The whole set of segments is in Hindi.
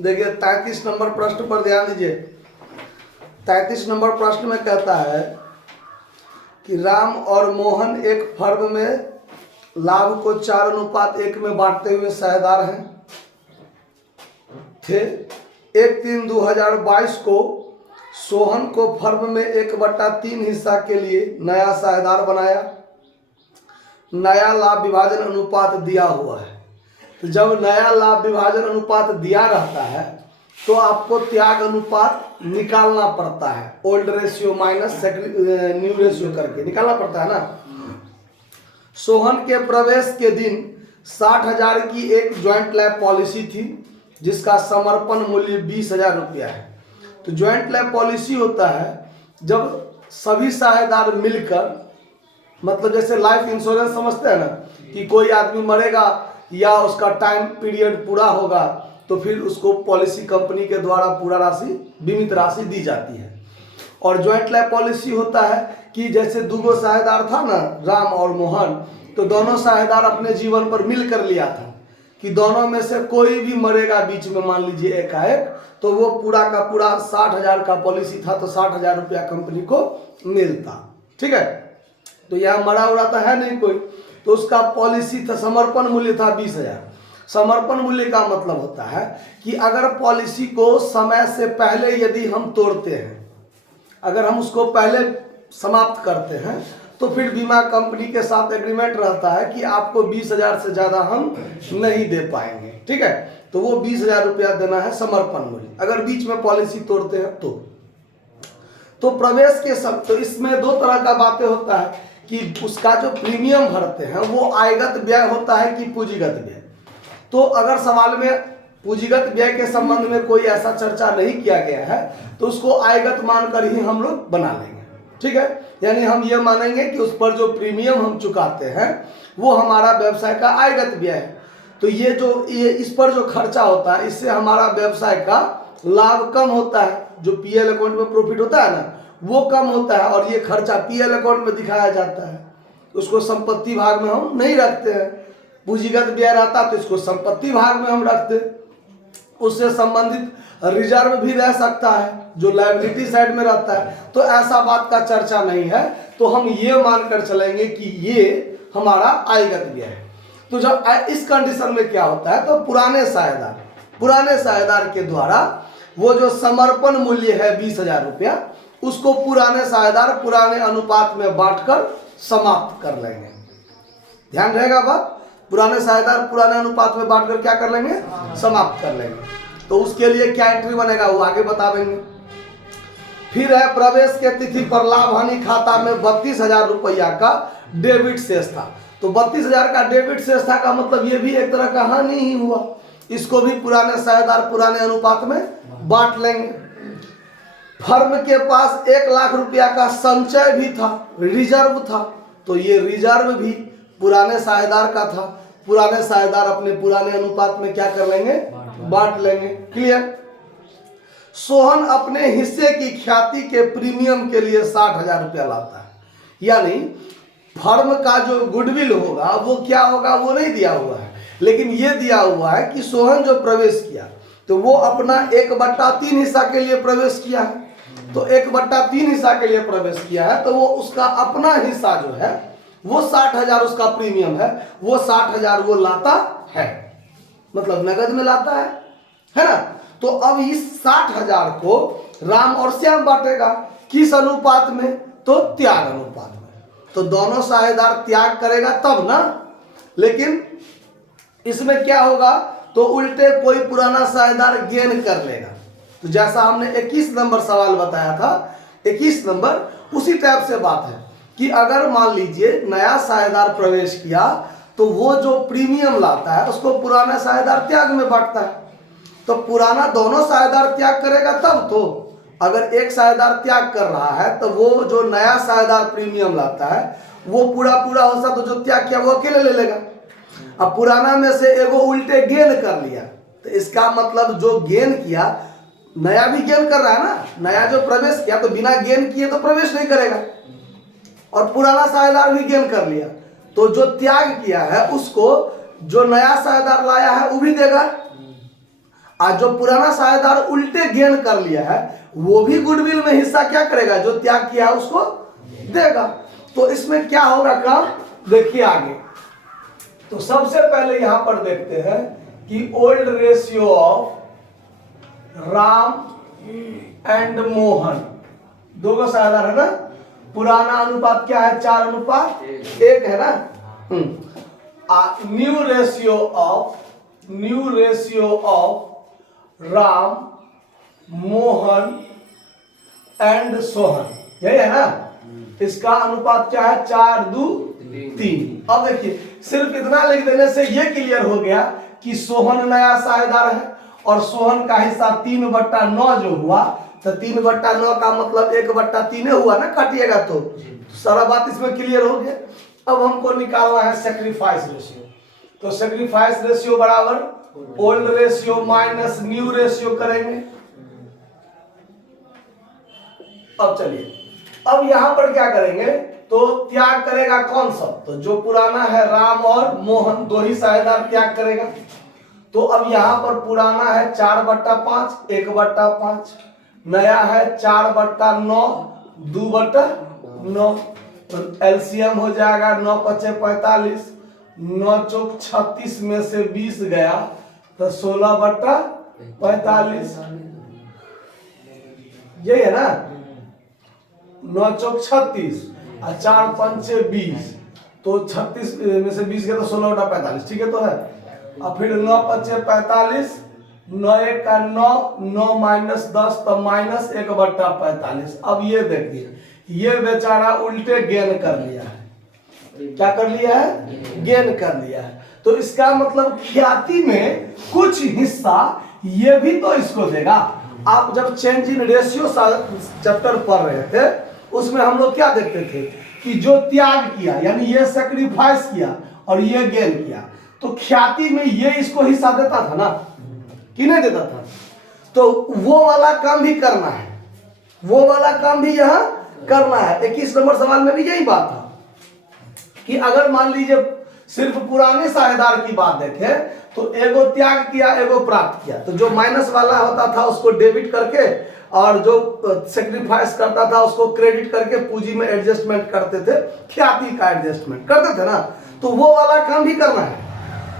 देखिए 33 नंबर प्रश्न पर ध्यान दीजिए। 33 नंबर प्रश्न में कहता है कि राम और मोहन एक फर्म में लाभ को 4:1 में बांटते हुए साझेदार हैं थे। 1/3/2022 को सोहन को फर्म में 1/3 हिस्सा के लिए नया साझेदार बनाया। नया लाभ विभाजन अनुपात दिया हुआ है। तो जब नया लाभ विभाजन अनुपात दिया रहता है तो आपको त्याग अनुपात निकालना पड़ता है। Old ratio minus new ratio करके निकालना पड़ता है ना। सोहन के प्रवेश के दिन 60,000 की एक ज्वाइंट लैब पॉलिसी थी जिसका समर्पण मूल्य 20,000 रुपया है। तो ज्वाइंट लैब पॉलिसी होता है जब सभी साझेदार मिलकर, मतलब जैसे लाइफ इंश्योरेंस समझते हैं ना कि कोई आदमी मरेगा या उसका टाइम पीरियड पूरा होगा तो फिर उसको पॉलिसी कंपनी के द्वारा पूरा राशि, बीमित राशि दी जाती है। और ज्वाइंट लाइफ पॉलिसी होता है कि जैसे दो साझेदार था ना, राम और मोहन, तो दोनों साझेदार अपने जीवन पर मिल कर लिया था कि दोनों में से कोई भी मरेगा बीच में, मान लीजिए एकाएक, तो वो पूरा का पूरा 60,000 का पॉलिसी था तो 60,000 रुपया कंपनी को मिलता। ठीक है, तो यहाँ मरा उड़ा तो है नहीं कोई, तो उसका पॉलिसी था, समर्पण मूल्य था 20,000। समर्पण मूल्य का मतलब होता है कि अगर पॉलिसी को समय से पहले यदि हम तोड़ते हैं, अगर हम उसको पहले समाप्त करते हैं तो फिर बीमा कंपनी के साथ एग्रीमेंट रहता है कि आपको 20,000 से ज़्यादा हम नहीं दे पाएंगे। ठीक है, तो वो 20,000 रुपया देना है समर्पण मूल्य, अगर बीच में पॉलिसी तोड़ते हैं तो प्रवेश के सब, तो इसमें दो तरह का बातें होता है कि उसका जो प्रीमियम भरते हैं वो आयगत व्यय होता है कि पूंजीगत व्यय। तो अगर सवाल में पूंजीगत व्यय के संबंध में कोई ऐसा चर्चा नहीं किया गया है तो उसको आयगत मानकर ही हम लोग बना लेंगे। ठीक है, यानी हम ये मानेंगे कि उस पर जो प्रीमियम हम चुकाते हैं वो हमारा व्यवसाय का आयगत व्यय है। तो ये इस पर जो खर्चा होता है इससे हमारा व्यवसाय का लाभ कम होता है, जो पीएल अकाउंट में प्रॉफिट होता है ना वो कम होता है, और ये खर्चा पीएल अकाउंट में दिखाया जाता है। उसको संपत्ति भाग में हम नहीं रखते हैं। पूंजीगत व्यय रहता तो इसको संपत्ति भाग में हम रखते। उससे संबंधित रिजर्व भी रह सकता है जो लायबिलिटी साइड में रहता है, तो ऐसा बात का चर्चा नहीं है। तो हम ये मानकर चलेंगे कि ये हमारा आयगत व्यय है। तो जब इस कंडीशन में क्या होता है तो पुराने साझेदार के द्वारा वो जो समर्पण मूल्य है 20,000 रुपया, उसको पुराने साझेदार पुराने अनुपात में बांटकर समाप्त कर लेंगे। ध्यान रहेगा बात, पुराने साझेदार पुराने अनुपात में बांटकर क्या कर लेंगे, समाप्त कर लेंगे। तो उसके लिए क्या एंट्री बनेगा वो आगे बता देंगे। फिर है प्रवेश के तिथि पर लाभ हानि खाता में 32,000 रुपया का डेबिट शेष था। तो 32,000 का डेबिट शेष था का मतलब ये भी एक तरह का हानि ही हुआ। इसको भी पुराने साझेदार पुराने अनुपात में बांट लेंगे। फर्म के पास 1 लाख रुपया का संचय भी था, रिजर्व था, तो ये रिजर्व भी पुराने साझेदार का था। पुराने साझेदार अपने पुराने अनुपात में क्या कर लेंगे, बांट लेंगे। क्लियर। सोहन अपने हिस्से की ख्याति के प्रीमियम के लिए 60,000 रुपया लाता है, यानी फर्म का जो गुडविल होगा वो क्या होगा वो नहीं दिया हुआ है, लेकिन ये दिया हुआ है कि सोहन जो प्रवेश किया तो वो अपना 1/3 हिस्सा के लिए प्रवेश किया है। तो 1/3 हिस्सा के लिए प्रवेश किया है तो वो उसका अपना हिस्सा जो है वो 60,000 उसका प्रीमियम है, वो 60,000 वो लाता है, मतलब नगद में लाता है ना। तो अब इस 60,000 को राम और श्याम बांटेगा, किस अनुपात में, तो त्याग अनुपात में। तो दोनों साझेदार त्याग करेगा तब ना, लेकिन इसमें क्या होगा तो उल्टे कोई पुराना साझेदार गेन कर लेगा। तो जैसा हमने 21 नंबर सवाल बताया था, 21 नंबर उसी टाइप से बात है कि अगर मान लीजिए नया साझेदार प्रवेश किया तो वो जो प्रीमियम लाता है उसको पुराना साझेदार त्याग में बांटता है। तो पुराना दोनों साझेदार त्याग करेगा तब तो, अगर एक साझेदार त्याग कर रहा है तो वो जो नया साझेदार प्रीमियम लाता है वो पूरा होता तो जो त्याग किया वो अकेले ले लेगा। अब पुराना में से एगो उल्टे गेन कर लिया तो इसका मतलब जो गेन किया, नया भी गेन कर रहा है ना, नया जो प्रवेश किया तो बिना गेन किए तो प्रवेश नहीं करेगा, और पुराना साझेदार भी गेन कर लिया तो जो त्याग किया है उसको जो नया साझेदार लाया है वो भी देगा। आज जो पुराना साझेदार उल्टे गेन कर लिया है वो भी गुडविल में हिस्सा क्या करेगा, जो त्याग किया है उसको देगा। तो इसमें क्या होगा काम, देखिए आगे। तो सबसे पहले यहां पर देखते हैं कि old ratio of Ram and Mohan, दो का साझेदार है ना। पुराना अनुपात क्या है, 4:1 है ना। New ratio of Ram Mohan and Sohan, यही है ना। इसका अनुपात क्या है, 4:2:3। अब देखिए सिर्फ इतना लिख देने से ये क्लियर हो गया कि सोहन नया साझेदार है और सोहन का हिस्सा 3/9 जो हुआ, तो 3/9 का मतलब 1/3 हुआ ना, काटिएगा तो सारा बात इसमें क्लियर हो गया। अब हमको निकालना है सेक्रीफाइस रेशियो। तो सेक्रीफाइस रेशियो बराबर old ratio minus new ratio करेंगे। अब चलिए, अब यहां पर क्या करेंगे, तो त्याग करेगा कौन सा, तो जो पुराना है राम और मोहन, दो ही साझेदार त्याग करेगा। तो अब यहां पर पुराना है 4/5, 1/5, नया है 4/9, 2/9। तो एलसीएम हो जाएगा 9×5 = 45, 9×4 = 36 में से 20 गया तो 16/45, यही है ना। 9×4 = 36 और 4×5 = 20, तो 36 में से 20 गया तो 16/45, ठीक है तो है। और फिर 9×5 = 45, 9×1 = 9, 9 - 10 तो -1/45। अब ये देखिए, ये बेचारा उल्टे गेन कर लिया है। क्या कर लिया है, गेन कर लिया है। तो इसका मतलब ख्याति में कुछ हिस्सा ये भी तो इसको देगा। आप जब चेंज इन रेशियो चैप्टर पढ़ रहे थे उसमें हम लोग क्या देखते थे कि जो त्याग किया, यानी ये सेक्रीफाइस किया और ये गेन किया, तो ख्याति में ये इसको हिस्सा देता था ना, कि नहीं देता था। तो वो वाला काम भी करना है, वो वाला काम भी यहाँ करना है। 21 नंबर सवाल में भी यही बात था कि अगर मान लीजिए सिर्फ पुराने साझेदार की बात देखें तो एगो त्याग किया, एगो प्राप्त किया, तो जो माइनस वाला होता था उसको डेबिट करके और जो सेक्रीफाइस करता था उसको क्रेडिट करके पूंजी में एडजस्टमेंट करते थे, ख्याति का एडजस्टमेंट करते थे ना। तो वो वाला काम भी करना है।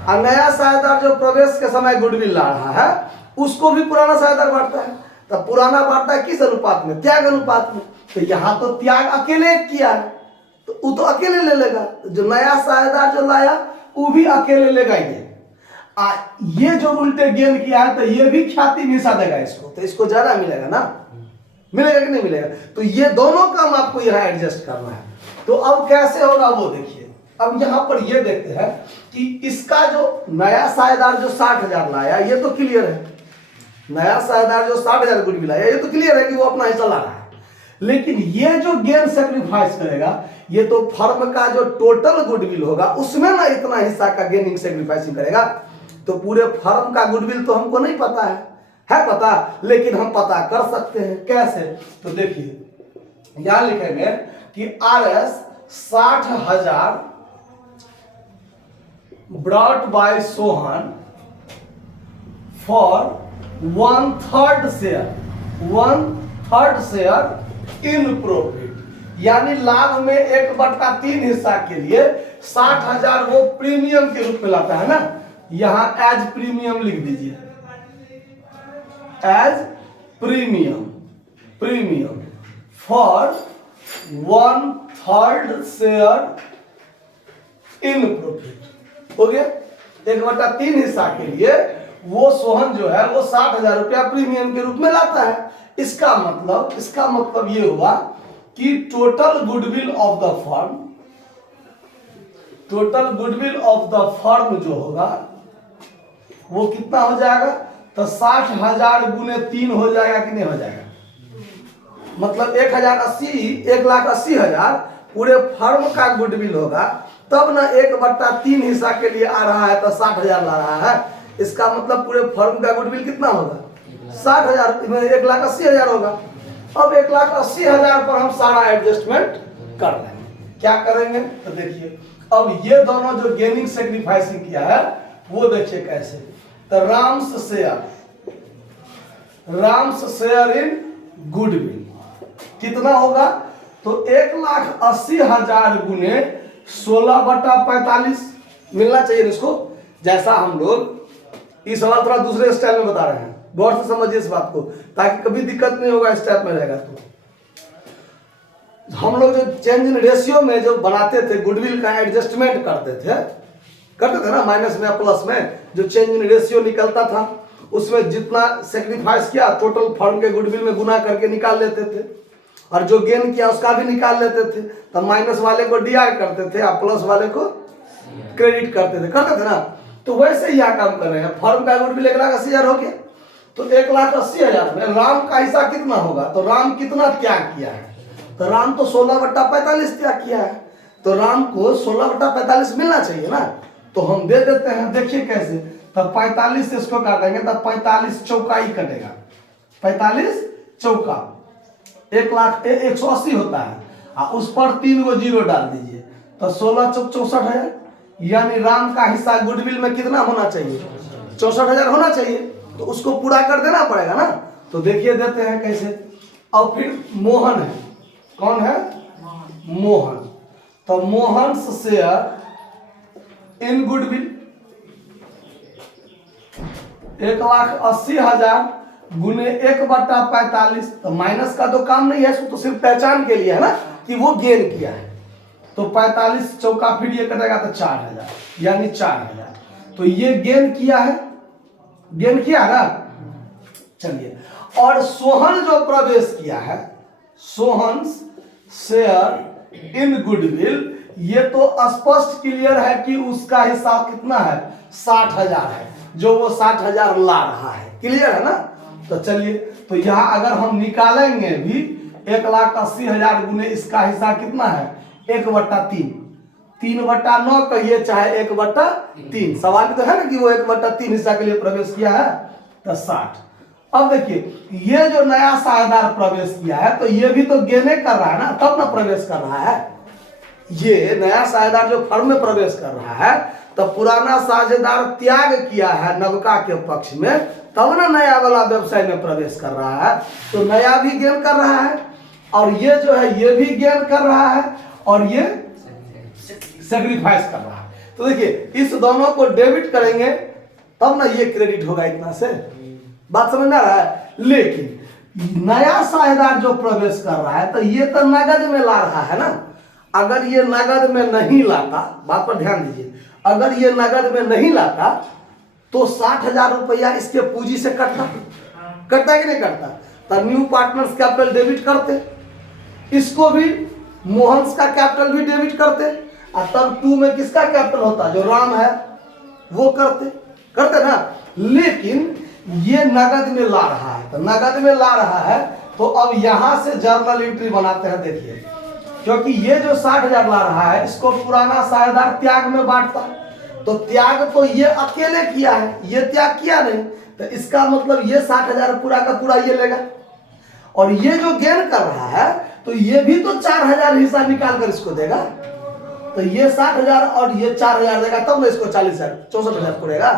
और नया साझेदार जो प्रवेश के समय गुडविल ला रहा है उसको भी पुराना साझेदार बांटता है। तब पुराना बांटता है किस अनुपात में, त्याग अनुपात में। तो यहाँ तो त्याग अकेले किया है तो वो तो अकेले ले लेगा, जो नया साझेदार जो लाया वो भी अकेले लेगा। ये जो उल्टे गेन किया है तो ये भी ख्याति में हिस्सा देगा इसको, तो इसको ज्यादा मिलेगा ना, मिलेगा कि नहीं मिलेगा। तो ये दोनों काम आपको यहाँ एडजस्ट करना है। तो अब कैसे होगा वो देखिए। अब यहाँ पर ये देखते हैं कि इसका जो नया साझेदार जो 60,000 लाया ये तो क्लियर है, नया साझेदार जो 60,000 गुडविल लाया ये तो क्लियर है कि वो अपना हिस्सा ला रहा है। लेकिन ये जो गेन सेक्रीफाइस करेगा ये तो फर्म का जो टोटल गुडविल होगा उसमें ना इतना हिस्सा का गेनिंग सेक्रीफाइसिंग करेगा। तो पूरे फर्म का गुडविल तो हमको नहीं पता है पता, लेकिन हम पता कर सकते हैं। कैसे, तो देखिए यहां लिखेंगे कि RS 60,000 brought by Sohan for 1/3 share in profit, यानी लाभ में 1/3 हिस्सा के लिए 60,000 वो प्रीमियम के रूप में लाता है ना। यहां एज प्रीमियम लिख दीजिए, as premium for 1/3 share in profit. हो गया, 1/3 हिस्सा के लिए वो सोहन जो है वो 60,000 रुपया प्रीमियम के रूप में लाता है। इसका मतलब ये हुआ कि total goodwill of the firm जो होगा वो कितना हो जाएगा, तो 60,000 × 3 हो जाएगा कि नहीं हो जाएगा। मतलब 1,80,000 पूरे फर्म का गुडविल होगा, तब ना 1/3 हिस्सा के लिए आ रहा है तो 60,000 ला रहा है। इसका मतलब पूरे फर्म का गुडविल कितना होगा, 60,000 में 1,80,000 होगा। अब 1,80,000 पर हम सारा एडजस्टमेंट कर लेंगे। क्या करेंगे, तो देखिए अब ये दोनों जो गेनिंग सेक्रीफाइसिंग किया है वो देखिए कैसे। तो Ram's share Ram's share in goodwill कितना होगा? तो 1,80,000 गुने 16/45 मिलना चाहिए इसको। जैसा हम लोग इस सवाल थोड़ा दूसरे स्टाइल में बता रहे हैं, गौर से समझिए इस बात को, ताकि कभी दिक्कत नहीं होगा, इस टाइप में रहेगा। तो हम लोग जो चेंज इन रेशियो में जो बनाते थे, गुडविल का एडजस्टमेंट करते थे ना, माइनस में प्लस में जो चेंज इन रेशियो निकलता था, उसमें जितना सेक्रीफाइस किया टोटल फर्म के गुडविल में गुना करके निकाल लेते थे, और जो गेन किया उसका भी निकाल लेते थे। तब माइनस वाले को डीआर करते थे और प्लस वाले को क्रेडिट करते थे ना। तो वैसे ही यहाँ काम कर रहे हैं। फर्म का गुडविल 1,80,000 हो गया, तो 1,80,000 में राम का हिस्सा कितना होगा? तो राम कितना त्याग किया है? तो राम तो 16/45 त्याग किया है, तो राम को 16/45 मिलना चाहिए ना। तो हम दे देते हैं, देखिए कैसे। तब 45 से इसको काटेंगे, तब 45 चौका ही कटेगा। 45 चौका 1,80,000 होता है, और उस पर 3 गो जीरो डाल दीजिए, तो 16 चौक 64,000। यानी राम का हिस्सा गुडविल में कितना होना चाहिए? 64,000 होना चाहिए। तो उसको पूरा कर देना पड़ेगा ना। तो देखिए देते हैं कैसे। और फिर मोहन है, कौन है? मोहन। तो मोहन शेयर इन गुडविल 1,80,000 गुने 1/45। तो माइनस का तो काम नहीं है, तो सिर्फ पहचान के लिए है ना कि वो गेन किया है। तो 45 चौका फिर ये कटेगा तो 4,000, यानी 4,000। तो ये गेन किया है, गेन किया ना। चलिए, और सोहन जो प्रवेश किया है, सोहन शेयर इन गुडविल, ये तो स्पष्ट क्लियर है कि उसका हिस्सा कितना है? 60,000 है, जो वो 60,000 ला रहा है। क्लियर है ना। तो चलिए, तो यहाँ अगर हम निकालेंगे भी 1,80,000 गुने इसका हिस्सा कितना है? 1/3, 3/9 कहिए चाहे 1/3। सवाल तो है ना कि वो 1/3 हिस्सा के लिए प्रवेश किया है, तो 60। अब देखिए, ये जो नया साझेदार प्रवेश किया है, तो ये भी तो गेने कर रहा है ना, तब ना प्रवेश कर रहा है। ये नया साझेदार जो फर्म में प्रवेश कर रहा है, तो पुराना साझेदार त्याग किया है नवका के पक्ष में, तब ना नया वाला व्यवसाय में प्रवेश कर रहा है। तो नया भी गेन कर रहा है, और ये जो है ये भी गेन कर रहा है, और ये सेक्रीफाइस कर रहा है। तो देखिए, इस दोनों को डेबिट करेंगे तब ना ये क्रेडिट होगा इतना से। बात समझ में आ रहा है। लेकिन नया साझेदार जो प्रवेश कर रहा है, तो ये तो नगद में ला रहा है ना। अगर ये नगद में नहीं लाता, बात पर ध्यान दीजिए, अगर ये नगद में नहीं लाता तो 60,000 रुपया इसके पूंजी से कटता है कि नहीं कटता? तो न्यू पार्टनर्स कैपिटल डेबिट करते, इसको भी मोहन्स का कैपिटल भी डेबिट करते, और तब 2 में किसका कैपिटल होता? जो राम है वो करते ना। लेकिन ये नगद में ला रहा है, तो नगद में ला रहा है, तो अब यहां से जर्नल एंट्री बनाते हैं। देखिए, क्योंकि ये जो 60,000 ला रहा है, इसको पुराना साझेदार त्याग में बांटता, तो त्याग तो ये अकेले किया है, ये त्याग किया नहीं। तो इसका मतलब ये 60,000 पूरा का पूरा ये लेगा, और ये जो गेन कर रहा है, तो ये भी तो 4,000 हिस्सा निकाल कर इसको देगा। तो ये 60,000 और ये 4,000 देगा, तब ना इसको 40,000 64,000 पड़ेगा।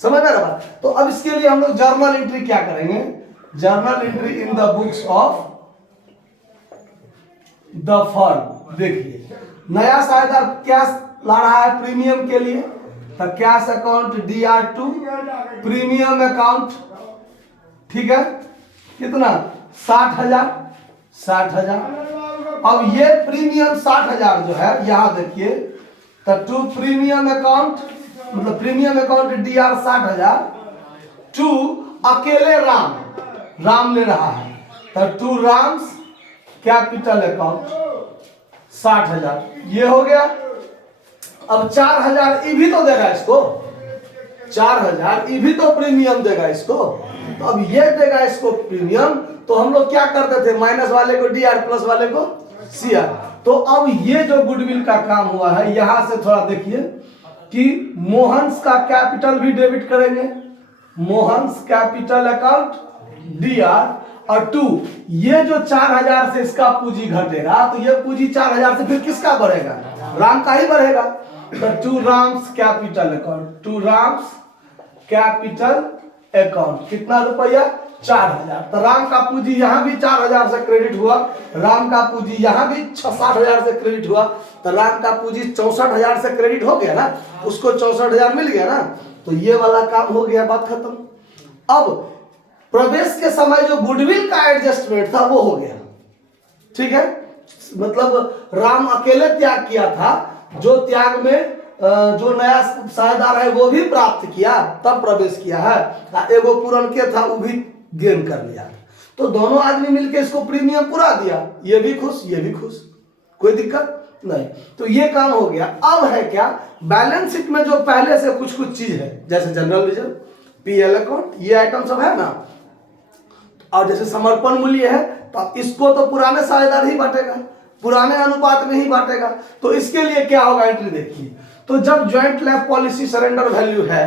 समझ में आ रहा? तो अब इसके लिए हम लोग जर्नल एंट्री क्या करेंगे? Journal entry in the books of the firm. देखिए, नया साझेदार क्या ला रहा है प्रीमियम के लिए? तो cash account DR2 premium account, ठीक है, कितना? 60,000। अब ये प्रीमियम 60,000 जो है, यहां देखिए, तो टू प्रीमियम अकाउंट, मतलब प्रीमियम अकाउंट DR 60,000 टू अकेले राम ले रहा है, तो टू राम्स कैपिटल अकाउंट 60,000। ये हो गया। अब 4,000 ये भी तो देगा इसको, 4,000 ये भी तो प्रीमियम देगा इसको। तो अब ये देगा इसको प्रीमियम, तो हम लोग क्या करते थे? माइनस वाले को DR, प्लस वाले को CR। तो अब ये जो गुडविल का काम हुआ है, यहां से थोड़ा देखिए कि मोहन्स का कैपिटल भी डेबिट करेंगे, मोहन्स कैपिटल अकाउंट DR, और 2 ये जो 4,000 से इसका पूंजी घटेगा, तो ये पूंजी 4,000 से फिर किसका बढ़ेगा? राम का ही बढ़ेगा। तो 2 Ram's capital account, 2 Ram's capital account. कितना रुपया? 4000। तो राम का पूंजी यहाँ भी 4000 से क्रेडिट हुआ, राम का पूंजी यहाँ भी 60,000 से क्रेडिट हुआ, तो राम का पूंजी 64,000 से क्रेडिट हो गया ना, उसको 64,000 मिल गया ना, तो ये वाला काम हो गया, बात खत्म। अब प्रवेश के समय जो गुडविल का एडजस्टमेंट था वो हो गया, ठीक है। मतलब राम अकेले त्याग किया था, जो त्याग में जो नया साझेदार है वो भी प्राप्त किया, तब प्रवेश किया है, एगो पुरन के था वो भी गेन कर लिया, तो दोनों आदमी मिलके इसको प्रीमियम पूरा दिया, ये भी खुश ये भी खुश, कोई दिक्कत नहीं। तो ये काम हो गया। अब है क्या, बैलेंस शीट में जो पहले से कुछ कुछ चीज है, जैसे जनरल रिजर्व, पीएल अकाउंट, ये आइटम सब है ना, और जैसे समर्पण मूल्य है, तो इसको तो पुराने साझेदार ही बांटेगा, पुराने अनुपात में ही बांटेगा। तो इसके लिए क्या होगा, एंट्री देखिए। तो जब joint lab policy surrender value है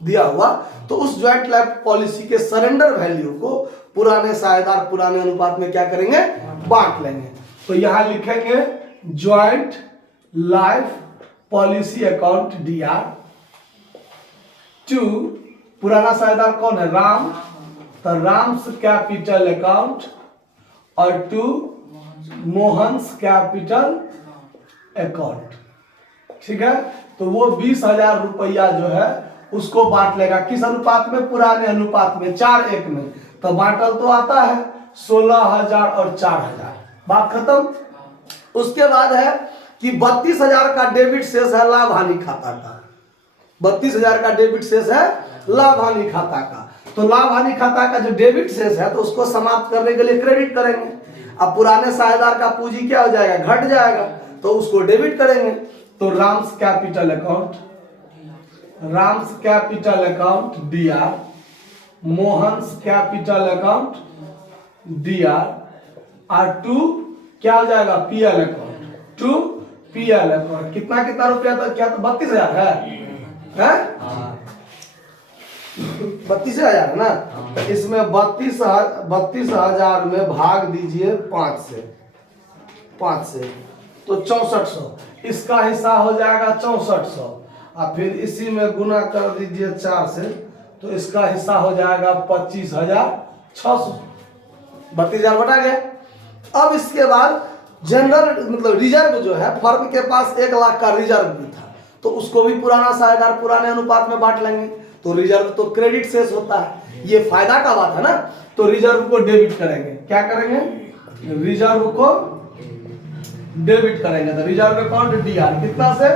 दिया हुआ, तो उस ज्वाइंट लैब पॉलिसी के सरेंडर वैल्यू को पुराने साझेदार पुराने अनुपात में क्या करेंगे, बांट लेंगे। तो यहां लिखेंगे joint life policy account DR to, पुराना साझेदार कौन है, राम, तो राम्स कैपिटल अकाउंट, और टू मोहन्स कैपिटल अकाउंट, ठीक है। तो वो 20,000 रुपया जो है उसको बांट लेगा, किस अनुपात में, पुराने अनुपात में, 4:1 में। तो बांटल तो आता है 16,000 और 4,000, बात खत्म। उसके बाद है कि 32,000 का डेबिट शेष है लाभ हानि खाता का, 32,000 का डेबिट शेष है लाभ हानि खाता का। तो लाभ हानि खाता का जो डेबिट शेष है, तो उसको समाप्त करने के लिए क्रेडिट करेंगे। अब पुराने साझेदार का पूंजी क्या हो जाएगा, घट जाएगा, तो उसको डेबिट करेंगे। तो Ram's capital account, Ram's capital account DR, Mohan's capital account DR, और टू क्या हो जाएगा, PL account, to PL account. कितना कितना रुपया था, क्या तो 32,000 है 32,000 है ना, इसमें 32,000 में भाग दीजिए 5 से, तो 6400, इसका हिस्सा हो जाएगा 6400, और फिर इसी में गुना कर दीजिए 4 से, तो इसका हिस्सा हो जाएगा 25,600, 32,000 बटा गया। अब इसके बाद जनरल मतलब रिजर्व जो है, फर्म के पास 1 लाख का रिजर्व भी था, तो उसको भी पुराना साझेदार पुराने अनुपात में बांट लेंगे। तो रिजर्व तो क्रेडिट शेष होता है, ये फायदा का बात है ना, तो रिजर्व को डेबिट करेंगे। क्या करेंगे, रिजर्व को डेबिट करेंगे। तो रिजर्व अकाउंट DR कितना से,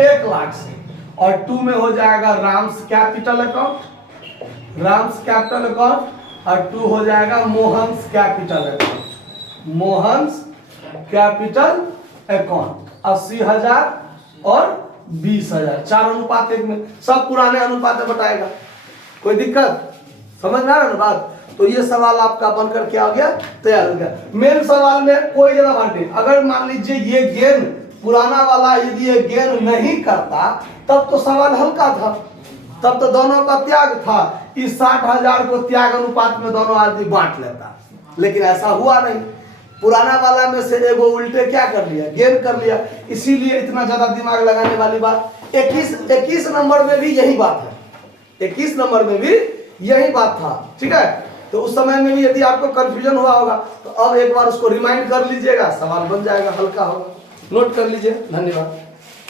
1 लाख से, और 2 में हो जाएगा Ram's capital account, Ram's capital account, और 2 हो जाएगा Mohan's capital account, Mohan's capital account. 80,000 और 20,000, 4 अनुपात 1 में, सब पुराने अनुपात में बताएगा, कोई दिक्कत, समझ में आ रहा है ना बात। तो ये सवाल आपका बनकर क्या हो गया, तैयार हो गया। मेन सवाल में कोई जगह बांटे, अगर मान लीजिए ये गेन पुराना वाला यदि ये गेन नहीं करता, तब तो सवाल हल्का था, तब तो दोनों का त्याग था, इस 60,000 को त्याग अनुपात में दोनों आदमी बांट लेता, लेकिन ऐसा हुआ नहीं। पुराना वाला में से एगो उल्टे क्या कर लिया, गेन कर लिया, इसीलिए इतना ज्यादा दिमाग लगाने वाली बात। 21 नंबर में भी यही बात है, 21 नंबर में भी यही बात था, ठीक है। तो उस समय में भी यदि आपको कंफ्यूजन हुआ होगा, तो अब एक बार उसको रिमाइंड कर लीजिएगा, सवाल बन जाएगा, हल्का होगा, नोट कर लीजिए। धन्यवाद।